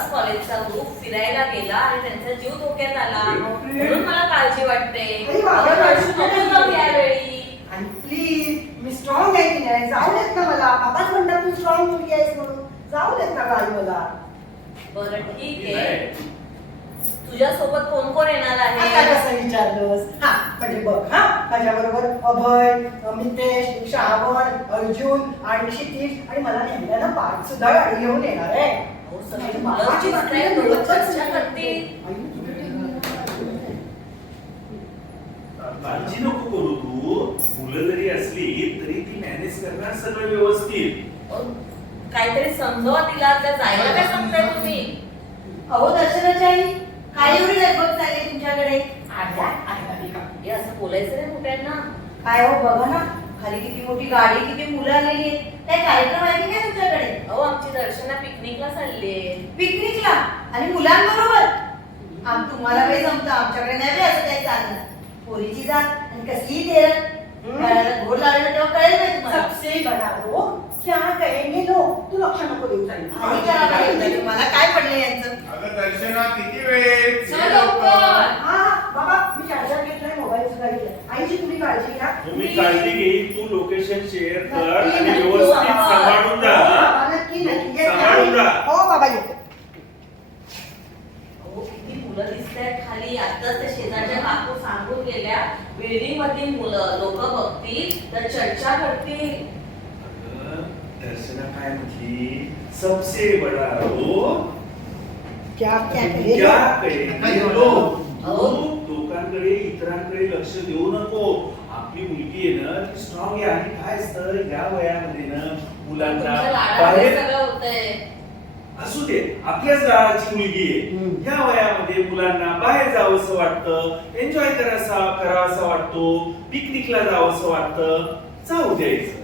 असाच कॉलेजचा ग्रुप फिरायला गेला आणि त्यांचा जीव धोक्यात आला. म्हणून मला काळजी वाटते. यावेळी. आणि प्लीज मी स्ट्रॉंग आहे की नाही? जाऊ देत ना मला. बाबाच म्हणतात तू स्ट्रॉंग मुलगी आहेस म्हणून. जाऊ देत ना गाडी मला. बरं ठीक. आहे. तुझ्या सोबत कोण कोण येणार आता आहे कसं विचारलंस? हा म्हणजे बघ हा. माझ्या बरोबर अभय मितेश श्रावण अर्जुन आणि क्षितिज आणि मला नेमक्या ना पाच सुद्धा गाडी घेऊन येणार आहे. दोघं चर्चा करतील काळजी नको करू तू. मुलं जरी असली तरी ती मॅनेज करणार सगळं व्यवस्थित. काहीतरी समजवा तिला त्या जायला काय सांगताय तुम्ही? अहो दर्शनाची आई काय एवढी लगबग चालली तुमच्याकडे? आल्या. हे असं बोलायचं नाही मोठ्यांना. काय हो बघा ना. खाली किती मोठी गाडी किती मुलं आलेली आहेत. काय कार्यक्रम आहे की काय तुमच्याकडे? अहो आमची दर्शना पिकनिकला चालली आहे. पिकनिकला? आणि मुलांबरोबर? आम तुम्हाला काही जमतं आमच्याकडे नाही असं काही चाललं पोरीची जात आणि कसली घराला घोड लागलं तेव्हा कळेल नाही तुम्हाला. सबसे बडा क्या कहेंगे लोग? तू लक्ष नको देऊ आणि करा बाई, मला काय पडलं यांचं? अगं दर्शना किती वेळ? चल लवकर. हा बाबा मी चार्जर घेतलाय मोबाईल सुद्धा घेतलाय आईची तुम्ही काळजी घ्या. तुम्ही काळजी घेईन तू लोकेशन शेअर कर आणि. व्यवस्थित सांभाळून जा नक्की नक्की. सांभाळून जा. हो बाबा येते. खाली. आताच त्या शेजारच्या काकू सांगून गेल्या. बिल्डिंग मधली मुलं लोक बघतील तर चर्चा करतील. दर्शना काय म्हटली सबसे बडा क्या क्या लोग लोकांकडे इतरांकडे लक्ष देऊ नको. आपली मुलगी आहे ना ती स्ट्रॉंग आहे. आणि काय असतं? या वयामध्ये ना मुलांना बाहेर सगळं होतंय. असू दे. आपल्याच गावाची मुलगी आहे. या वयामध्ये मुलांना बाहेर जावंसं वाटतं. एन्जॉय करायचा करावासा वाटतो. पिकनिकला जावंसं वाटतं. जाऊ द्यायचं.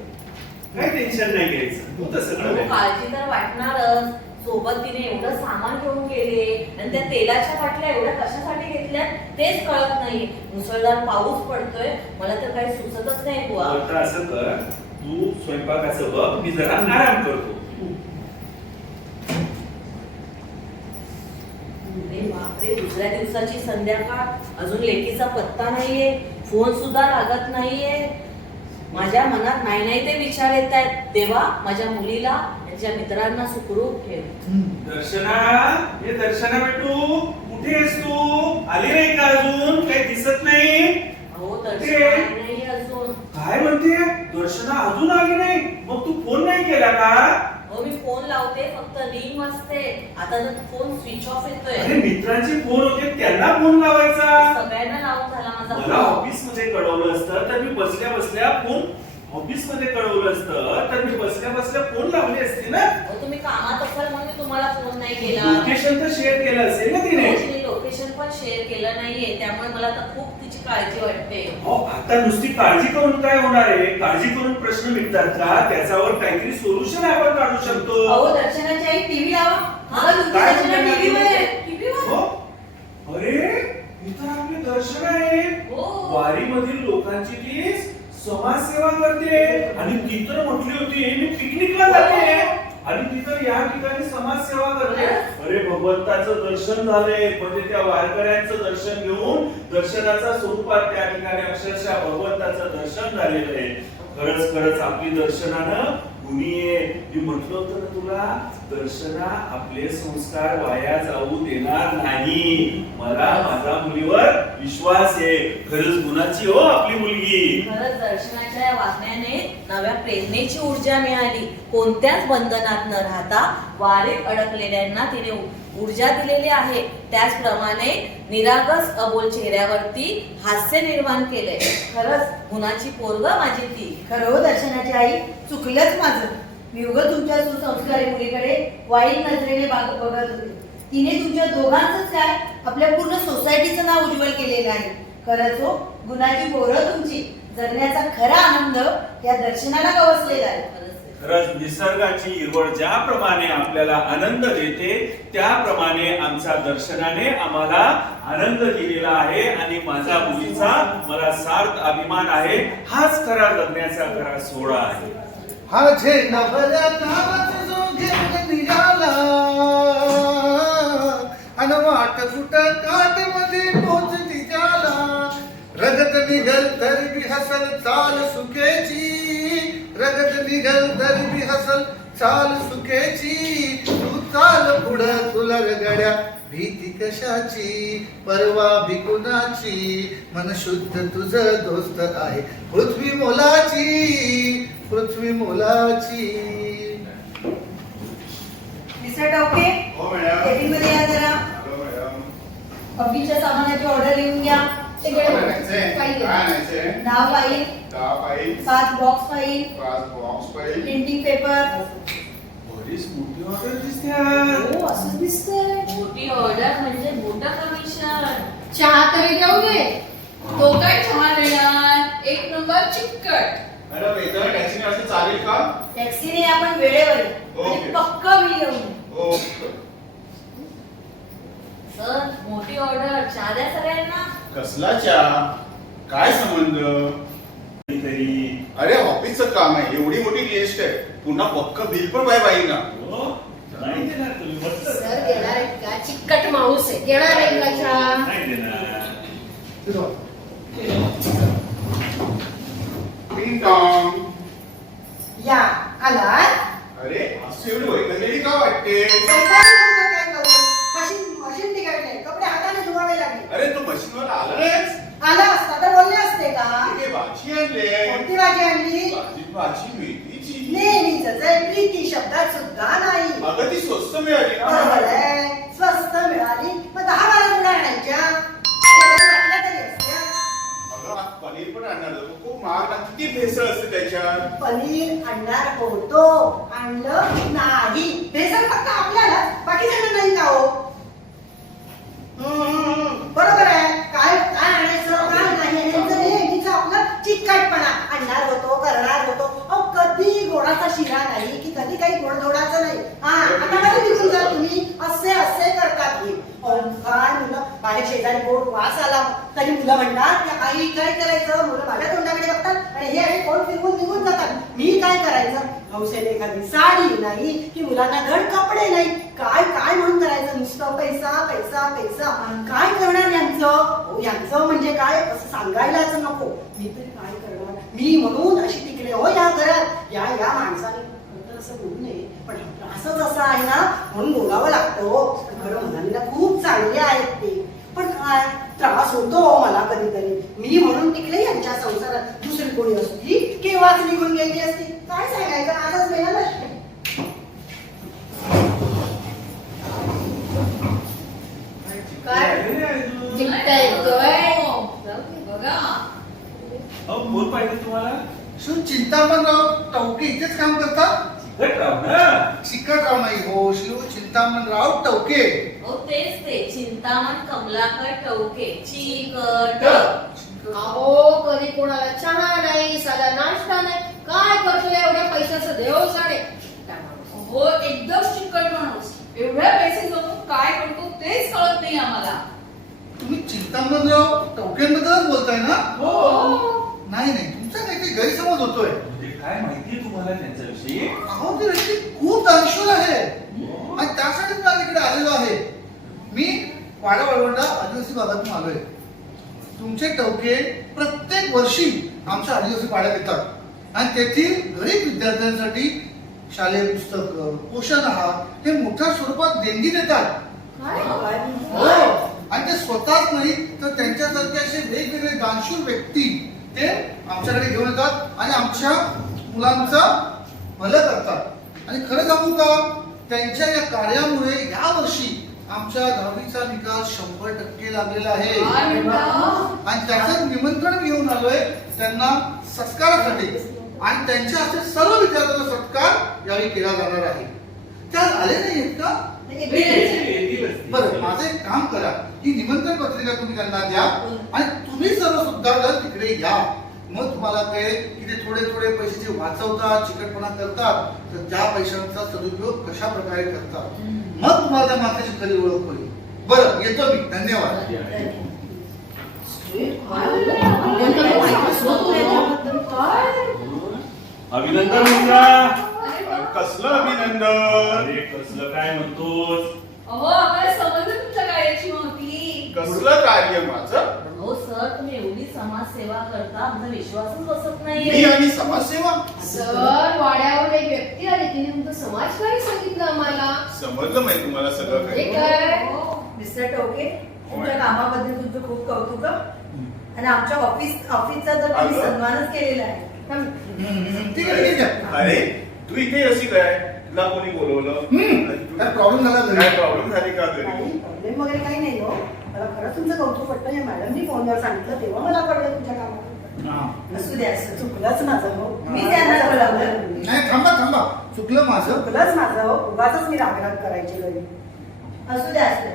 काही टेन्शन नाही घ्यायचं. तू तसं कर काळजी तर वाटणारच. सोबत तिने एवढं सामान घेऊन गेले आणि त्या तेलाच्या बाटल्या एवढ्या कशासाठी घेतल्या तेच कळत नाही. मुसळधार पाऊस पडतोय मला तर काही सुचतच नाही बुवा. आता असं कर तू स्वयंपाकाचं बघ मी जरा आराम करतो. अरे बापरे दुसऱ्या दिवसाची संध्याकाळ अजून लेकीचा पत्ता नाहीये फोन सुद्धा लागत नाहीये. माझ्या मनात नाही नाही ते विचार येत आहेत. तेव्हा माझ्या मुलीला त्यांच्या मित्रांना सुखरूप ठेव. दर्शना हे दर्शना बेटू कुठे आहेस तू? आली नाही का अजून? काही दिसत नाही? अहो दर्शन आली नाही अजून. काय म्हणते? दर्शना अजून आली नाही. मग तू फोन नाही केला का? अहो मी फोन लावते फक्त रिंग वाजते. आता तर फोन स्विच ऑफ अरे येतोय मित्रांचे फोन होते त्यांना फोन लावायचा. सगळ्यांना लावून झाला मला ऑफिसमध्ये कळवलं असतं तर मी बसल्या बसल्या फोन ऑफिसमध्ये कळवलं असतं तर मी बसल्या बसल्या फोन लावले असते ना? अहो, तुम्ही कामात असाल म्हणून मी तुम्हाला फोन नाही केला. लोकेशन तर शेअर केलं असेल ना तिने? लोकेशन पण शेअर केलं नाहीये त्यामुळे मला आता खूप तिची काळजी वाटते. अहो, आता नुसती काळजी करून काय होणार आहे? काळजी करून प्रश्न मिटतात का? त्याच्यावर काहीतरी सोल्युशन आपण काढू शकतो. अहो दर्शनाची आई टीव्ही लावा. हा, तुमची काय दर्शना म्हणते टीव्ही वर? हो? अरे इथं आपले दर्शन आहे. हो. वारीमधील लोकांची ती समाजसेवा करते. आणि ती तर म्हटली होती मी पिकनिकला जाते. आणि तिथं या ठिकाणी समाजसेवा करते. अरे भगवंताचं दर्शन झालंय. म्हणजे त्या वारकऱ्यांचं दर्शन घेऊन दर्शनाचा स्वरूपात त्या ठिकाणी अक्षरशः भगवंताचं दर्शन झालेलं आहे. खरंच खरंच आपली दर्शनानं गुणी आहे मी म्हटलं होतं ना तुला दर्शना आपले संस्कार वाया जाऊ देणार नाही. मला माझ्या मुलीवर विश्वास आहे. खरंच गुणाची हो आपली मुलगी. खरंच दर्शनाच्या या वागण्याने नव्या प्रेरणेची ऊर्जा मिळाली. कोणत्याच बंधनात न राहता वारीत अडकलेल्यांना तिने ऊ- ऊर्जा दिलेली आहे. त्याचप्रमाणे निरागस अबोल चेहऱ्यावरती हास्य निर्माण केलंय. खरंच गुणाची पोरग माझी ती. खरं हो दर्शनाची आई. चुकलंच माझं. मी उगं तुमच्या सुसंस्कारी मुलीकडे वाईट नजरेने बाग- बघत होते. तिने तुमच्या दोघांचंच काय? आपल्या पूर्ण सोसायटीचं नाव उज्ज्वल केलेलं आहे. खरंच हो गुणाची पोरं तुमची. जगण्याचा खरा आनंद या दर्शनाला गवसलेला आहे. खरंच आहे. खरंच निसर्गाची हिरवळ ज्याप्रमाणे आपल्याला आनंद देते त्याप्रमाणे आमच्या दर्शनाने आम्हाला आनंद दिलेला आहे आणि माझ्या मुलीचा मला सार्थ अभिमान आहे. हाच खरा जगण्याचा खरा सोहळा आहे. हा झेंडा भल्या कामाचा जो घेऊन निघाला. अन वाट सुट काटमध्ये पोचती जाला रगत निघल तरी बी हसल चाल सुखेची. रगत निघल तरी बी हसल चाल सुखेची. तू चाल पुढं तुला रगड्या भीती कशाची? परवा भिकुणाची मन शुद्ध तुझ दोस्त आहे पृथ्वी मोलाची. पृथ्वी मोलाची. मिस्टर हो मॅडम केबिनमध्ये या जरा. हॅलो मॅडम ऑफिसच्या सामानाची ऑर्डर लिहून घ्या. दहा फाईल पाच बॉक्स फाईल पाच बॉक्स फाईल प्रिंटिंग पेपर बरीच मोठी ऑर्डर दिसते. हो असंच दिसतंय. मोठी ऑर्डर म्हणजे मोठं कमिशन चहा तरी घेऊ दे तो काय चहा देणार? एक नंबर चिकट. मॅडम येताना टॅक्सीने असं चालेल का? टॅक्सीने आपण वेळेवर. आणि ओके. पक्क येऊन येऊ. हो सर मोठी ऑर्डर चहा द्या सगळ्यांना. कसला चहा? काय संबंध? तरी अरे ऑफिसचं काम आहे. एवढी मोठी लिस्ट आहे. पुन्हा पक्क बिल पण पाहिजे बाई ना हो, नाही देणार तुम्ही मस्त सर देणार आहेत का चिकट माणूस आहे देणार आहे का चहा नाही देणार टिंग टॉंग या आलात अरे असं एवढी वैकलेली का वाटते काय करू मशीन मशीन तिकडे कपडे हाताने धुवावे लागले अरे तू मशीनवर आला नाहीस आला असता तर बोलले असते का इथे भाजी आणले कोणती भाजी आणली भाजी भाजी मेथीची नेहमीच आहे प्रीती शब्दात सुद्धा नाही अगं ती स्वस्त मिळाली बरोबर ना आहे स्वस्त मिळाली मग दहा बारा गुण्या आणायच्या त्याच्यात वाटल्या तरी असत्या. अगं आज पनीर पण आणणार होतो खूप महाग ना किती भेसळ असते त्याच्यात पनीर आणणार होतो आणलं नाही भेसळ फक्त आपल्याला बाकी जण नाही का हो हम्म, बरोबर आहे काय काय आणायचं काय नाही यांचं नेहमीच आपलं चिकटपणा आणणार होतो करणार होतो अहो कधी गोडाचा शिरा नाही की कधी काही गोडधोडाचं नाही हा आता मला निघून जा तुम्ही असे असे करतात हे अहो, काय मुलं माझ्या शेजारी गोड वास आला तरी मुलं म्हणतात की आई काय करायचं? मुलं माझ्या तोंडाकडे बघतात आणि हे आणि कोण फिरवून निघून जातात? मी काय करायचं? हौसेने एखादी साडी नाही की मुलांना धड कपडे नाही. काय काय म्हणून करायचं? नुसतं पैसा पैसा पैसा. काय करणार यांचं? हो, यांचं म्हणजे काय? असं सांगायलाच नको. मी तरी काय करणार? मी म्हणून अशी टिकले हो या घरात. या या माणसाने. असं बोलू नये. पण असंच असं आहे ना म्हणून बोलावं लागतं. खरं मुलांना खूप चांगले आहेत ते. पण काय? त्रास होतो हो मला कधीतरी. मी म्हणून टिकले यांच्या संसारात दुसरी कोणी असती? केव्हाच निघून गेली असती? काय सांगायचं? आजच अहो कोण पाहिजे तुम्हाला. शिव चिंतामणराव टवके इथेच काम करतात चिकटराव ना. चिकटराव नाही हो शिव चिंतामणराव टवके. तेच ते. चिंतामण कमलाकर टवके. चिकट. अहो कधी कोणाला चहा नाही साधा नाश्ता नाही? काय करतो एवढ्या पैशाचं देव जाणे हो एकदम चिकट माणूस. एवढ्या पैसे जमून काय करतो तेच कळत नाही आम्हाला. तुम्ही चिंतामणराव टवकेंबद्दलच बोलताय ना? हो. नाही नाही. तुमचा काहीतरी गैरसमज होतोय. म्हणजे काय माहितीये तुम्हाला त्यांच्याविषयी? अहो ते व्यक्ती खूप दानशूर आहे. आणि त्यासाठीच इकडे आलेलो आहे. मी वाडा वळवंडा आदिवासी भागातून आलोय. तुमचे टवके प्रत्येक वर्षी आमच्या आदिवासी पाड्यात येतात. आणि तेथील गरीब विद्यार्थ्यांसाठी शालेय पुस्तकं पोषण आहार हे मोठ्या स्वरूपात देणगी देतात. हो. आणि ते स्वतःच नाही तर त्यांच्यासारखे असे वेगवेगळे दानशूर व्यक्ती ते आमच्याकडे घेऊन येतात आणि आमच्या मुलांचं भलं करतात. आणि खरं सांगू का त्यांच्या या कार्यामुळे या वर्षी आमच्या दहावीचा निकाल शंभर टक्के लागलेला आहे? आणि त्याचं निमंत्रण घेऊन आलोय त्यांना सत्कारासाठी. आणि त्यांच्या हस्ते सर्व विद्यार्थ्यांना सत्कार यावेळी केला जाणार आहे. त्या आले नाहीत का? बरं माझं एक काम करा. ही निमंत्रण पत्रिका तुम्ही त्यांना द्या आणि तुम्ही सर्व सुद्धा जर तिकडे या. मग तुम्हाला कळेल की ते थोडे थोडे पैसे जे वाचवतात चिकटपणा करतात तर त्या पैशांचा सदुपयोग कशा प्रकारे करतात मग तुम्हाला त्या मातेची खरी ओळख होईल बरं येतो मी. धन्यवाद. अभिनंदन कसलं अभिनंदन? अरे कसलं काय म्हणतोस? अहो आम्हाला समजलं तुमच्या कार्याची महती. कसलं कार्य माझं. हो सर तुम्ही एवढी समाजसेवा करता आमचा विश्वासच बसत मी नाहीये आणि समाजसेवा? सर वाड्यावर एक व्यक्ती आली तिने तुमचं समाजकार्य सांगितलं आम्हाला. समजलं माहिती तुम्हाला सगळं हे काही काय मिस्टर टोके तुमच्या कामाबद्दल तुमचं खूप कौतुक हं. आणि आमच्या ऑफिस ऑफिसचा तर तुम्ही अगं. सन्मानच केलेला आहे. ठीक आहे ठीक आहे. अरे तू इथे अशी काय? तुला कोणी बोलवलं? हम्म, काय प्रॉब्लेम झाला काय प्रॉब्लेम झाली का घरी? काही प्रॉब्लेम वगैरे काही नाही हो. मला खरंच तुमचं कौतुक वाटतं. या मॅडमनी फोनवर सांगितलं तेव्हा मला कळलं तुमच्या हा. असू द्या असू. चुकलंच माझं हो. मी त्यांना बोलावलं. नाही थांबा थांबा. चुकलं माझं. चुकलंच माझं हो. उगाच मी रागराग करायची घरी. असू द्या असू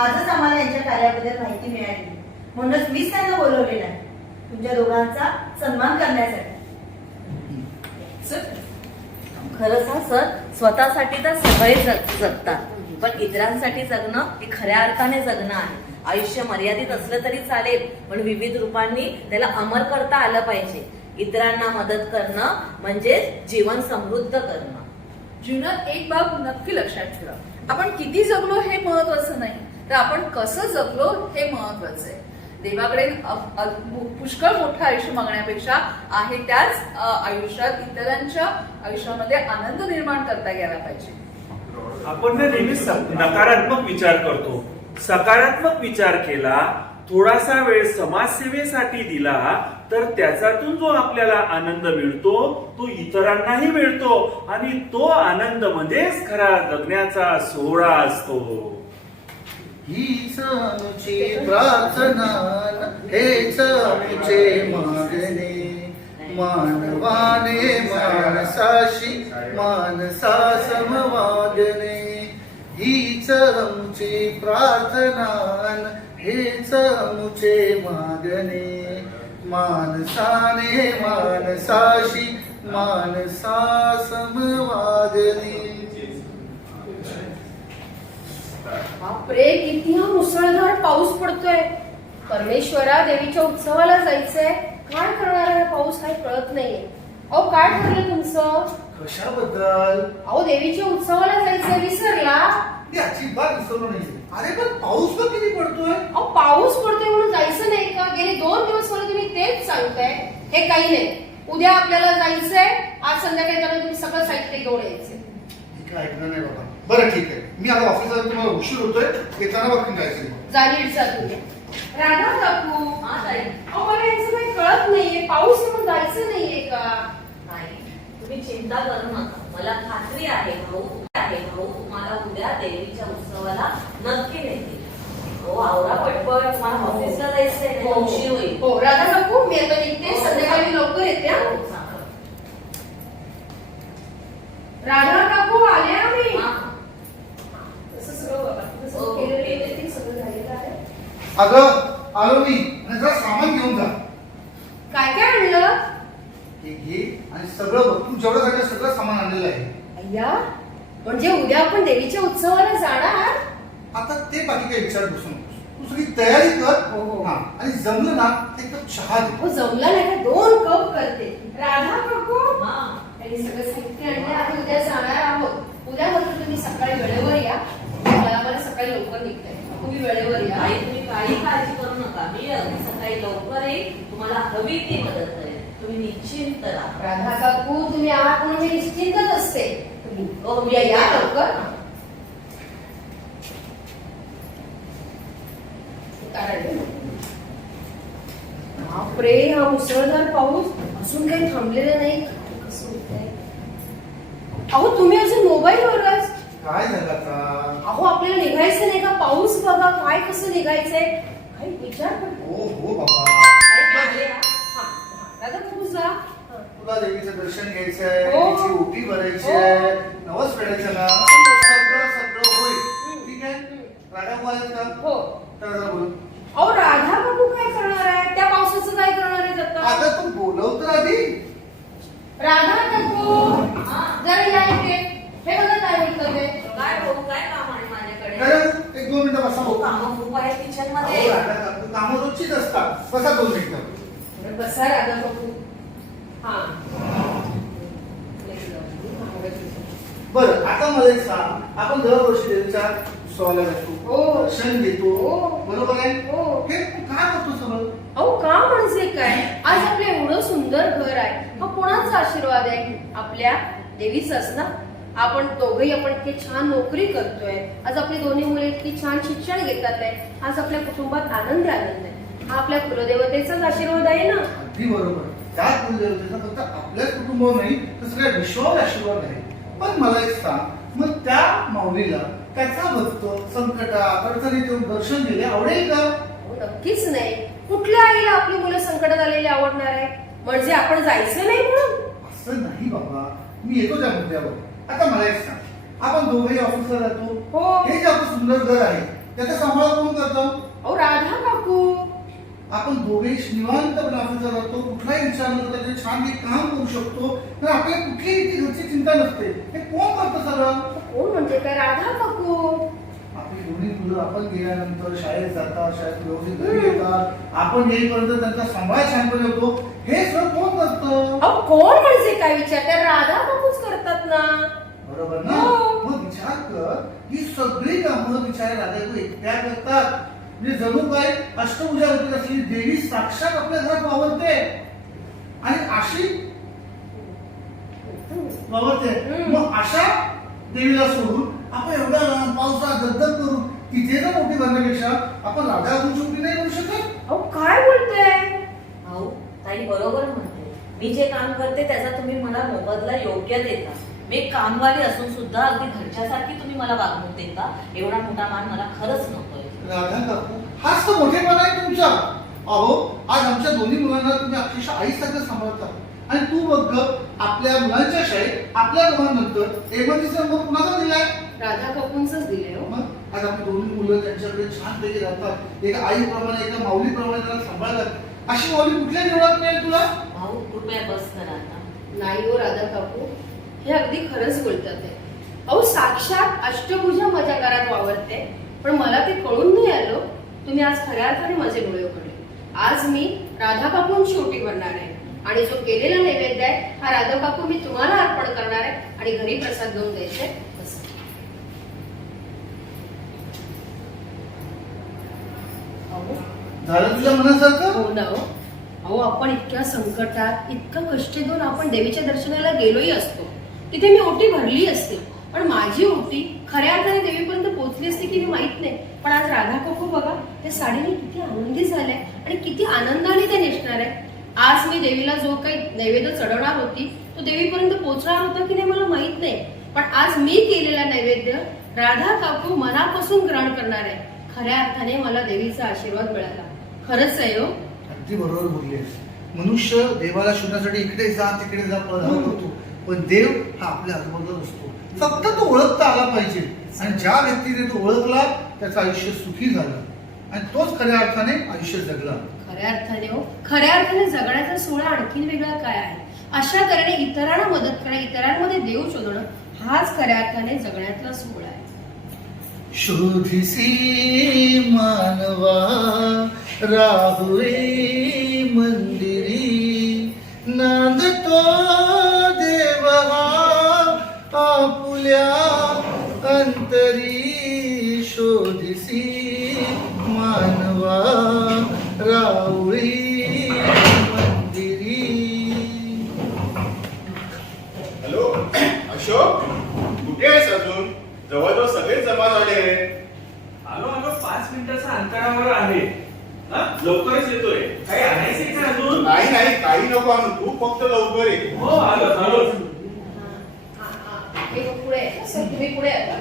आजच आम्हाला यांच्या कार्याबद्दल माहिती मिळाली. म्हणूनच मीच त्यांना बोलवलेलं आहे तुमच्या दोघांचा सन्मान करण्यासाठी. खरंच हा सर स्वतःसाठी तर सगळे जग जगतात. पण इतरांसाठी जगणं हे खऱ्या अर्थाने जगणं आहे. आयुष्य मर्यादित असलं तरी चालेल पण विविध रूपांनी त्याला अमर करता आलं पाहिजे. इतरांना मदत करणं म्हणजे जीवन समृद्ध करणं. जीवनात एक बाब नक्की लक्षात ठेवा. आपण किती जगलो हे महत्वाचं नाही तर आपण कसं जगलो हे महत्वाचं आहे. देवाकडे पुष्कळ मोठं आयुष्य मागण्यापेक्षा आहे त्याच आयुष्यात इतरांच्या आयुष्यामध्ये आनंद निर्माण करता गेला पाहिजे. आपण ना नेहमी स- नकारात्मक विचार करतो. सकारात्मक विचार केला थोडासा वेळ समाजसेवेसाठी दिला तर त्याच्यातून जो आपल्याला आनंद मिळतो तो इतरांनाही मिळतो आणि तो आनंद मध्येच खरा जगण्याचा सोहळा असतो. हीच आमची प्रार्थना हेच आमचे मागणे. मानवाने माणसाशी मानसा समवागणे. हीच आमची प्रार्थना हेच आमचे मागणे. मानसाने मानसाशी मानसा समवागणे बापरे किती हा मुसळधार पाऊस पडतोय. परमेश्वरा देवीच्या उत्सवाला जायचंय. काय करणार पाऊस काही कळत नाहीये. अहो काय ठरलं तुमचं? कशाबद्दल? अहो देवीच्या उत्सवाला जायचंय विसरला? ते अजिबात विसरलो नाही अरे पण पाऊस का किती पडतोय? अहो पाऊस पडतोय म्हणून जायचं नाही का? गेले दोन दिवस मला तुम्ही तेच सांगताय. हे काही नाही. उद्या आपल्याला जायचंय. आज संध्याकाळी त्याला तुम्ही सगळं साहित्य घेऊन यायचंय. मी काय नाही बाबा. बरं ठीक आहे. मी आता ऑफिसला तुम्हाला उशीर होतोय. येताना बघून जायचं जा नीट जा तुम्ही. राधा काकू हा ताई. अहो मला यांचं काही कळत नाहीये. पाऊस म्हणून जायचं नाहीये का? नाही. तुम्ही चिंता करू नका. मला खात्री आहे भाऊ आहे भाऊ. तुम्हाला उद्या देवीच्या उत्सवाला नक्की नेते हो आवरा पटपट. तुम्हाला ऑफिसला जायचंय उशीर होईल. हो राधा काकू मी आता निघते. संध्याकाळी मी लवकर येते हा. हो, चालेल. राधा काकू आले आम्ही. हा. तसं सगळं बघा. तसं हो, केलेलं. आहे, ते सगळं झालेलं आहे. अगं आलो मी आणि जरा सामान घेऊन जा. काय काय आणलं? हे घे आणि सगळं बघ. तू जेवढं सांगितलं सगळं सामान आणलेलं आहे. अय्या म्हणजे उद्या आपण देवीच्या उत्सवाला जाणार? आता ते बाकी काही विचार बसून तू सगळी तयारी कर. हो, हो. हा आणि जमलं ना ते कप चहा दे. हो जमला नाही का दोन कप करते. राधा काकू हा. त्यांनी सगळं साहित्य आणलं. आहे उद्या जाणार आहोत. उद्या मात्र तुम्ही सकाळी वेळेवर या. मला मला सकाळी लवकर निघताय तुम्ही वेळेवर या. आई तुम्ही काही काळजी करू नका. मी अगदी सकाळी लवकर येईल तुम्हाला हवी ती मदत करेल तुम्ही निश्चिंत राहा. राधा काकू तुम्ही आहात म्हणून मी निश्चिंतच असते. तुम्ही हो, मी या. लवकर. बापरे हा मुसळधार पाऊस. अजून काही थांबलेला नाही? अहो तुम्ही अजून मोबाईलवरच काय झालं आता? अहो आपल्याला निघायचं नाही का? पाऊस बघा काय कसं निघायचंय? काही विचार पडतो हो हो बाबा. हा, हा. दादा काकू जा. हा. तुला देवीचं दर्शन हो. तिची ओटी भरायची हो. आहे नवस फेडायचं ना? सगळं सगळं होईल. हम्म. ठीक आहे? हम्म. राधा बोलायचं का? हो. तर जरा बोल. अहो राधा काकू काय करणार आहे? त्या पावसाचं काय करणार आहे आता आता तू बोलव तर आधी. राधा काकू जरा या इथे. हे बघा काय म्हणतं ते. काय भाऊ काय काम आहे माझ्याकडे? एक दोन मिनिटं बसा हो हो कामं खूप आहेत किचनमध्ये काकू कामं रोजचीच असतात. बसा दोन मिनिटं. बरं, बसा राधा काकू हा. बरं आता मला एक सांग. आपण दरवर्षी उत्सवाला जातो हो. दर्शन घेतो. हो. बरोबर आहे? हो. हे काय करतो सगळं? अहो का म्हणजे काय? आज आपलं एवढं सुंदर घर आहे. हा कोणाचा आशीर्वाद आहे? आपल्या देवीचाच ना? आपण दोघही आपण इतकी छान नोकरी करतोय. आज आपली दोन्ही मुले इतकी छान शिक्षण घेतात आहे. आज आपल्या कुटुंबात आनंद आनंद आहे. हा आपल्या कुलदेवतेचाच आशीर्वाद आहे ना? अगदी बरोबर. त्या कुलदेवतेचा फक्त आपल्याच कुटुंबावर नाही तर सगळ्या विश्वावर आशीर्वाद आहे. पण मला एक सांग मग त्या माऊलीला त्याचा भक्त संकटात अडचणीत येऊन दर्शन गेले आवडेल का? हो, नक्कीच नाही. कुठल्या आईला आपली मुलं संकटात आलेली आवडणार आहे? म्हणजे आपण जायचं नाही म्हणून? असं नाही बाबा. मी येतो त्या मुद्द्यावर. आता मला एक सांग. आपण दोघेही ऑफिसला जातो हो. हे जे आपलं सुंदर घर आहे त्याचा सांभाळ कोण करतो? अहो राधा काकू. आपण दोघे निवांतपणे ऑफिसला जातो कुठलाही विचार न करता छान एक काम करू शकतो. तर आपल्याला कुठलीही ती घरची चिंता नसते. हे कोण करतं सगळं कोण म्हणजे काय राधा काकू. आपली दोन्ही मुलं आपण गेल्यानंतर शाळेत जातात शाळेत व्यवस्थित घरी येतात. आपण येईपर्यंत त्यांचा सांभाळ छानपणे होतो हे सगळं कोण करतं अहो कोण म्हणजे काय विचार? त्या राधा काकूच करतात ना. बरोबर ना? हो. मग विचार कर ही सगळी कामं विचार राधा तू एकट्या करतात. म्हणजे जणू काय अष्टभुजा होती असली देवी साक्षात आपल्या घरात वावरते. आणि अशी वावरते. हम्म. मग अशा देवीला सोडून आपण एवढा लांब पावसात दगदग करून तिथे ना मोठी करण्यापेक्षा आपण राधा करू शकतो नाही करू शकत? अहो काय बोलते भाऊ ताई बरोबर म्हणते. मी जे काम करते त्याचा तुम्ही मला मोबदला योग्य देता. मी एक कामवाली असून सुद्धा अगदी घरच्यासारखी तुम्ही मला वागणूक देता. एवढा मोठा मान मला खरंच नकोय. राधा काकू हाच तर मोठेपणा आहे तुमचा. अहो आज आमच्या दोन्ही मुलांना तुम्ही अक्षरशः आईसारखं सांभाळता. आणि तू बघ ग, आपल्या मुलांच्या शाळेत आपल्या मुलांनंतर एमर्जन्सी नंबर कुणाचा दिलाय? राधा काकूंच दिले हो. मग? आज आपली दोन्ही मुलं त्यांच्याकडे छानपैकी राहतात. एका आईप्रमाणे एका माऊलीप्रमाणे त्यांना सांभाळतात. अशी माऊली कुठल्या निवडत नाही तुला? भाऊ कृपया बस करा आता. नाही हो राधा काकू. हे अगदी खरंच बोलतात आहे अहो साक्षात अष्टभुजा माझ्या घरात वावरते पण मला ते कळून नाही आलो. तुम्ही आज खऱ्या अर्थाने माझे डोळे उघडले. आज मी राधा काकूंची ओटी भरणार आहे. आणि जो केलेला नैवेद्य आहे हा राधा काकू मी तुम्हाला अर्पण करणार आहे आणि घरी प्रसाद घेऊन द्यायचे बस. अहो, झालं तुझ्या मनासारखं? हो ना हो. अहो आपण इतक्या संकटात इतकं कष्ट देऊन आपण देवीच्या दर्शनाला गेलोही असतो. तिथे मी ओटी भरली असते. पण माझी ओटी खऱ्या अर्थाने देवीपर्यंत पोहोचली असते की मी माहीत नाही. पण आज राधा काकू बघा त्या साडीने किती आनंदी झाल्या आणि किती आनंदाने ते नेसणार आहे. आज मी देवीला जो काही नैवेद्य चढवणार होती तो देवीपर्यंत पोहोचणार होता की नाही मला माहीत नाही. पण आज मी केलेला नैवेद्य राधा काकू मनापासून ग्रहण करणार आहे. खऱ्या अर्थाने मला देवीचा आशीर्वाद मिळाला. खरंच आहे हो. अगदी बरोबर बोललीस. मनुष्य देवाला शोधण्यासाठी इकडे जा तिकडे जा पळधाव करतो. पण देव हा आपल्या आजूबाजूला असतो फक्त तो ओळखता आला पाहिजे. आणि ज्या व्यक्तीने तो ओळखला त्याचं आयुष्य सुखी झालं. आणि तोच खऱ्या अर्थाने आयुष्य जगला. खऱ्या अर्थाने हो. खऱ्या अर्थाने जगण्याचा सोहळा आणखीन वेगळा काय आहे? अशा तऱ्हेने इतरांना मदत करणे इतरांमध्ये देव शोधणं हाच खऱ्या अर्थाने जगण्यातला सोहळा शोधिसी मानवा राहुरे मंदिरी नांदतो तो देवा आपुल्या अंतरी शोधिसी मानवा. दुकानावर आहे. हा? लवकरच येतोय. काही आणायचंय का अजून? नाही नाही काही नको आणू. तू फक्त लवकर ये. हो आलो आलो. पुढे. सर तुम्ही पुढे आता.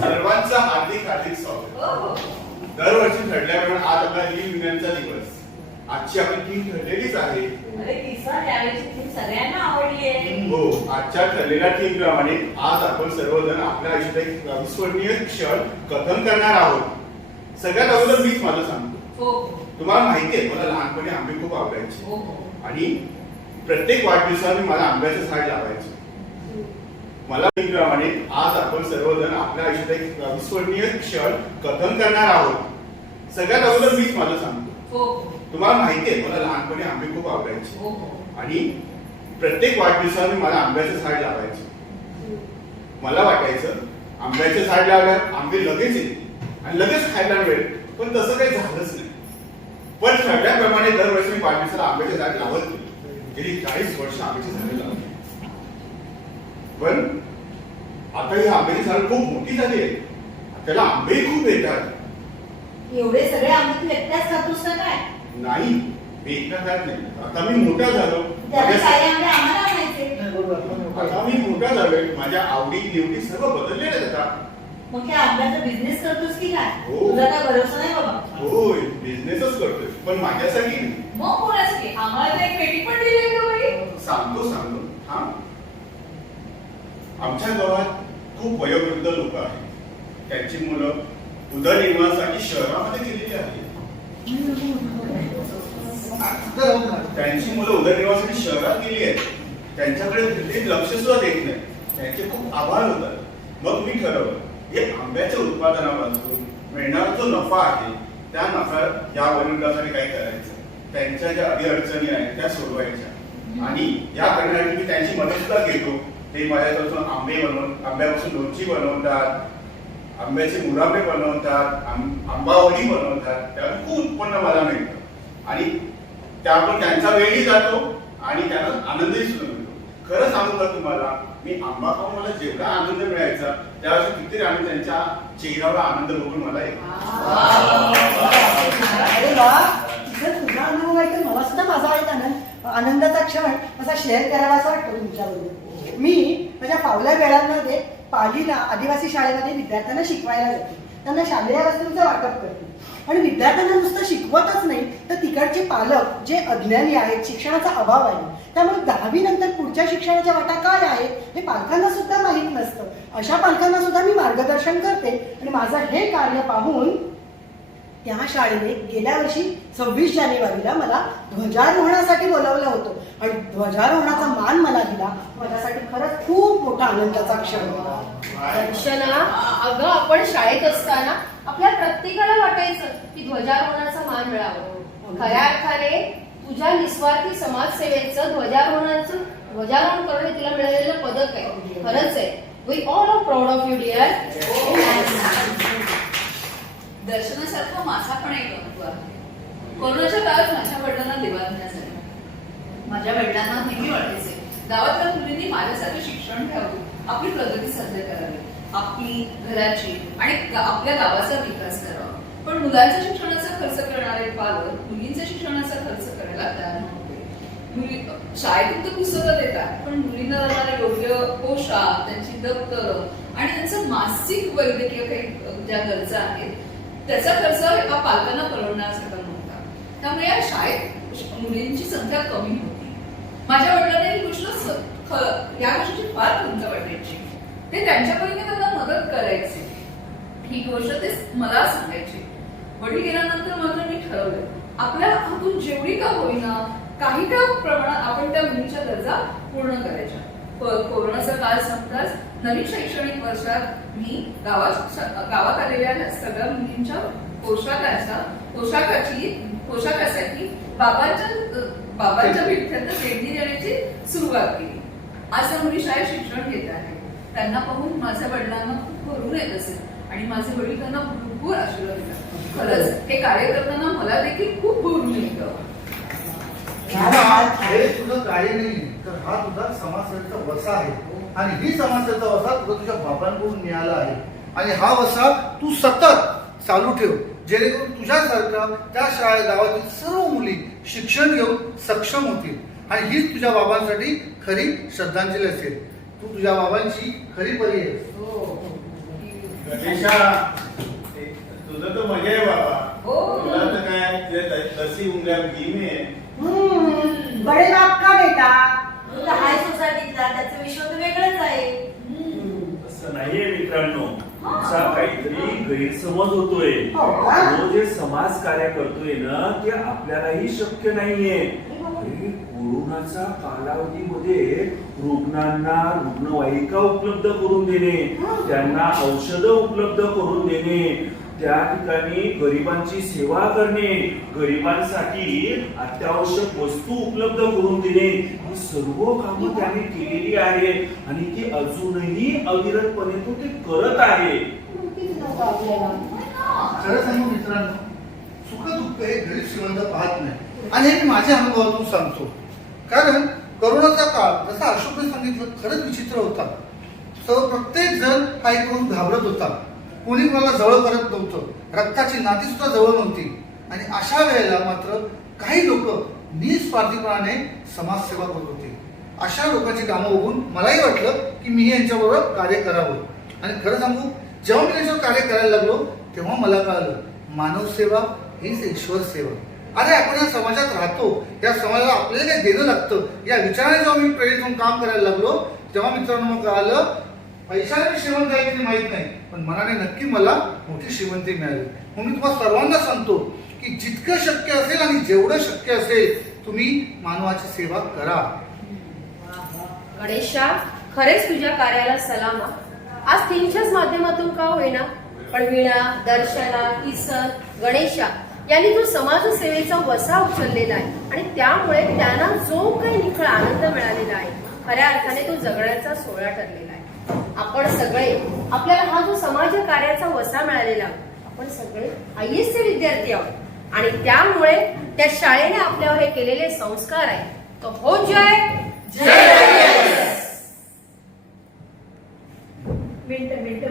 सर्वांचं हार्दिक हार्दिक स्वागत. हो हो. दरवर्षी ठरल्याप्रमाणे आज आपला युनियनचा दिवस. आजची आपली टीम ठरलेलीच आहे. सगळ्यांना आवडली. आहे हो आजच्या ठरलेल्या टीम प्रमाणे आज आपण सर्वजण आपल्या आयुष्यात एक अविस्मरणीय क्षण कथन करणार आहोत. सगळ्यात अगोदर मीच माझं सांगतो. हो तुम्हाला माहिती आहे मला लहानपणी आंबे खूप आवडायचे. हो हो. आणि प्रत्येक वाढदिवसाला मी मला आंब्याचं झाड लावायचं. मला प्रमाणे आज आपण सर्वजण आपल्या आयुष्यात एक अविस्मरणीय क्षण कथन करणार आहोत. सगळ्यात अगोदर मीच माझं सांगतो. हो हो. तुम्हाला माहिती आहे मला लहानपणी आंबे खूप आवडायचे. हो हो. आणि प्रत्येक वाढदिवसाला मी मला आंब्याचं झाड लावायचं. मला वाटायचं आंब्याचं झाड लावल्यावर आंबे लगेच येतील आणि लगेच खायला मिळेल. पण तसं काही झालंच नाही. पण ठरल्याप्रमाणे दरवर्षी मी वाढदिवसाला आंब्याचे झाड लावत गेलो. चाळीस वर्ष आंब्याची झाडे लावली. पण आता ही आंब्याची झाड खूप मोठी झाली आहे. त्याला आंबेही खूप येतात. एवढे सगळे आम्ही तू एकट्याच खातोस काय? नाही. मी एकटा खात नाही. आता मी मोठा झालो. आता मी मोठा झालोय माझ्या आवडी निवडी सर्व बदललेल्या आहेत आता. मग आंब्याचा बिझनेस करतोस की काय? हो. तुझा काय भरोसा नाही बाबा? होय. बिझनेसच करतोय. पण माझ्यासाठी नाही. मग कोणासाठी आम्हाला तर एक पेटी पण दिली आहे का बाई. सांगतो सांगतो. हा आमच्या गावात खूप वयोवृद्ध लोक आहेत. त्यांची मुलं उदरनिर्वाहासाठी शहरामध्ये गेलेली आहेत. त्यांची मुलं उदरनिर्वाहासाठी शहरात गेली आहेत. त्यांच्याकडे तिथे लक्ष सुद्धा देत नाही. त्यांचे खूप आभार होतात. मग मी ठरवलं हे आंब्याच्या उत्पादनापासून मिळणारा जो नफा आहे त्या नफा या वयोवृद्धासाठी काय करायचं? त्यांच्या ज्या अडीअडचणी आहेत त्या सोडवायच्या. आणि या करण्यासाठी मी त्यांची मदत सुद्धा घेतो. ते माझ्याकडून आंबे बनवून आंब्यापासून लोणची बनवतात आंब्याचे मुरांबे बनवतात आं- आंबावडी बनवतात. त्यावर खूप उत्पन्न मला मिळतं. आणि त्यामुळे त्यांचा वेळही जातो आणि त्यांना आनंदही सुद्धा मिळतो. खरं सांगू का तुम्हाला मी आंबा खाऊन मला जेवढा आनंद मिळायचा त्यावेळेस कितीतरी आम्ही त्यांच्या चेहऱ्यावर आनंद बघून मला येतो तुझा अनुभव ऐकून मला सुद्धा माझा एक आनंद आनंदाचा क्षण असा शेअर करावा असं वाटतो तुमच्याबरोबर. मी माझ्या फावल्या वेळांमध्ये पालीला आदिवासी शाळेमध्ये विद्यार्थ्यांना शिकवायला जाते. त्यांना शालेय वस्तूंचं वाटप करते. आणि विद्यार्थ्यांना नुसतं शिकवतच नाही. तर तिकडचे पालक जे अज्ञानी आहेत शिक्षणाचा अभाव आहे. त्यामुळे दहावी नंतर पुढच्या शिक्षणाच्या वाटा काय आहेत हे पालकांना सुद्धा माहीत नसतं. अशा पालकांना सुद्धा मी मार्गदर्शन करते. आणि माझं हे कार्य पाहून त्या शाळेने गेल्या वर्षी सव्वीस जानेवारीला मला ध्वजारोहणासाठी बोलावलं होतं. आणि ध्वजारोहणाचा मान मला दिला. माझ्यासाठी खरंच खूप मोठा आनंदाचा क्षण होता. अगं आपण शाळेत असताना आपल्या प्रत्येकाला वाटायचं की ध्वजारोहणाचा मान मिळावा. खऱ्या अर्थाने तुझ्या निस्वार्थी समाजसेवेचं ध्वजारोहणाचं ध्वजारोहण करणं हे तुला मिळालेलं पदक आहे. खरंच आहे. We all are proud of you dear दर्शनासारखा माझा पण एक अनुभव आहे. कोरोनाच्या काळात माझ्या वडिलांना देवाज्ञा झाली माझ्या वडिलांना नेहमी वाटायचे गावातल्या मुलींनी माझ्यासारखं शिक्षण घ्यावं. आपली प्रगती साध्य करावी. आपली घराची आणि आपल्या गावाचा विकास करावा. पण मुलांच्या शिक्षणाचा खर्च करणारे पालक मुलींच्या शिक्षणाचा खर्च करायला तयार नव्हते. मुली शाळेतून तर पुस्तकं देतात पण मुलींना लागणारे योग्य पोशाख त्यांची दप्तर आणि त्यांचं मासिक वैद्यकीय काही ज्या गरजा आहेत त्याचा खर्च हा पालकांना परवडण्यासारखा नव्हता. त्यामुळे या शाळेत मुलींची संख्या कमी होती. माझ्या वडिलांना ही गोष्ट या गोष्टीची फार खंत वाटायची. ते त्यांच्या परीने त्यांना मदत करायचे. ही गोष्ट ते मला सांगायची. वडील गेल्यानंतर मात्र मी ठरवलं आपल्या हातून जेवढी का होईना काही का प्रमाणात आपण त्या मुलींच्या गरजा पूर्ण करायच्या कोरोनाचा काळ संपताच नवीन शैक्षणिक वर्षात मी गावात गावात आलेल्या सगळ्या मुलींच्या पोशाखाचा पोशाखाची पोशाखासाठी बाबांच्या बाबांच्या भिडत्यांना देणगी देण्याची सुरुवात केली. आज त्या मुली शाळेत शिक्षण घेत आहेत. त्यांना पाहून माझ्या वडिलांना खूप भरून येत असेल. आणि माझे वडील त्यांना भरपूर आशीर्वाद देतात. खरंच हे कार्य करताना मला देखील खूप भरून येतं. हे तुझं कार्य नाही तर हा तुझा समाजसेवेचा वसा आहे. आणि ही समाजसेवेचा वसा तुला तुझ्या बाबांकडून मिळाला आहे. आणि हा वसा तू सतत चालू ठेव. जेणेकरून तुझ्यासारखा त्या शाळा गावातील सर्व मुली शिक्षण घेऊन सक्षम होतील. आणि हीच तुझ्या बाबांसाठी खरी श्रद्धांजली असेल. तू तुझ्या बाबांची खरी परी आहेस गणेशा ते तुझं तर मजा आहे बाबा. तुला तर काय त- तशी उंगल्या भीम आहे बडे बाप का बेटा? तुझा हाय सोसायटीतला त्याचं विश्व तर वेगळंच आहे. असं नाहीये मित्रांनो. तुमचा काहीतरी गैरसमज होतोय. हो? तो जे समाज कार्य करतोय ना ते आपल्यालाही शक्य नाहीये. कोरोनाचा कालावधीमध्ये रुग्णांना रुग्णवाहिका उपलब्ध करून देणे त्यांना औषधं उपलब्ध करून देणे त्या ठिकाणी गरिबांची सेवा करणे गरिबांसाठी अत्यावश्यक वस्तू उपलब्ध करून देणे ही सर्व कामं त्याने केलेली आहे आणि ती अजूनही अविरतपणे तो ते करत आहे. खरं सांगू मित्रांनो सुख दुःख हे गरीब श्रीमंत पाहत नाही. आणि हे माझ्या अनुभवातून सांगतो. कारण करोनाचा काळ जसा अशोकने सांगितलं खरंच विचित्र होता. तर प्रत्येक जण काही करून घाबरत होता. कोणी कोणाला जवळ करत नव्हतं. रक्ताची नाती सुद्धा जवळ नव्हती. आणि अशा वेळेला मात्र काही लोक निस्वार्थीपणाने समाजसेवा करत होते. अशा लोकांची कामं बघून मलाही वाटलं की मी यांच्याबरोबर कार्य करावं. आणि खरं सांगू जेव्हा मी त्यांच्यावर कार्य करायला लागलो तेव्हा मला कळालं मानव सेवा हीच ईश्वर सेवा अरे आपण या समाजात राहतो या समाजाला आपल्याला काही देणं लागतं. या विचाराने जेव्हा मी प्रेरित होऊन काम करायला लागलो तेव्हा मित्रांनो मग कळालं पैशाने मी श्रीमंत आहे की माहीत नाही पण मनाने नक्की मला मोठी श्रीमंती मिळाली. म्हणून तुम्हाला सर्वांना सांगतो की जितकं शक्य असेल आणि जेवढं शक्य असेल तुम्ही मानवाची सेवा करा. गणेशा खरेच तुझ्या कार्याला सलाम. आज तीनच्याच माध्यमातून का होईना? पण वीणा दर्शना किसन गणेशा यांनी जो समाजसेवेचा वसा उचललेला आहे आणि त्यामुळे त्यांना जो काही निखळ आनंद मिळालेला आहे खऱ्या अर्थाने तो जगण्याचा सोहळा ठरलेला आहे. आपण सगळे आपल्याला हा जो समाज कार्याचा वसा मिळालेला आपण सगळे आय चे विद्यार्थी आहोत. आणि त्यामुळे त्या शाळेने आपल्यावर हे केलेले संस्कार आहे तो हो जय जय मिनट मिनट